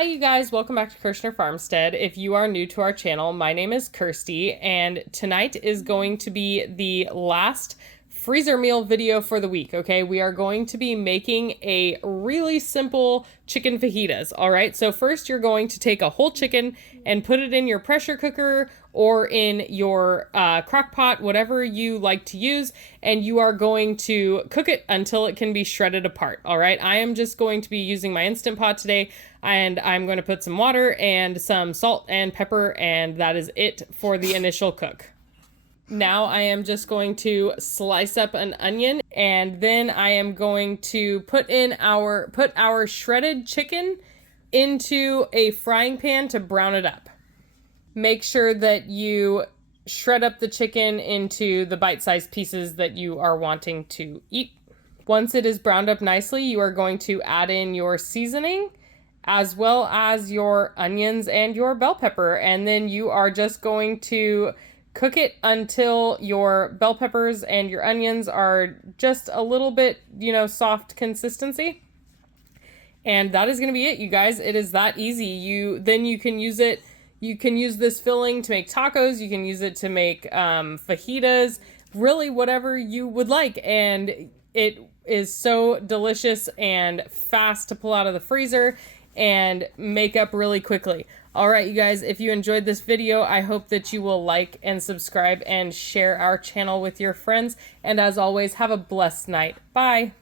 Hi you guys, welcome back to Kirshner Farmstead. If you are new to our channel, my name is Kirsty, and tonight is going to be the last freezer meal video for the week, okay? We are going to be making a really simple chicken fajitas, all right? So first you're going to take a whole chicken and put it in your pressure cooker or in your crock pot, whatever you like to use, and you are going to cook it until it can be shredded apart, all right? I am just going to be using my Instant Pot today, and I'm going to put some water and some salt and pepper, and that is it for the initial cook. Now I am just going to slice up an onion, and then I am going to put our shredded chicken into a frying pan to brown it up. Make sure that you shred up the chicken into the bite-sized pieces that you are wanting to eat. Once it is browned up nicely, you are going to add in your seasoning as well as your onions and your bell pepper, and then you are just going to cook it until your bell peppers and your onions are just a little bit, soft consistency. And that is going to be it, you guys. It is that easy. Then you can use it. You can use this filling to make tacos. You can use it to make fajitas, really whatever you would like. And it is so delicious and fast to pull out of the freezer and make up really quickly. All right, you guys, if you enjoyed this video, I hope that you will like and subscribe and share our channel with your friends. And as always, have a blessed night. Bye.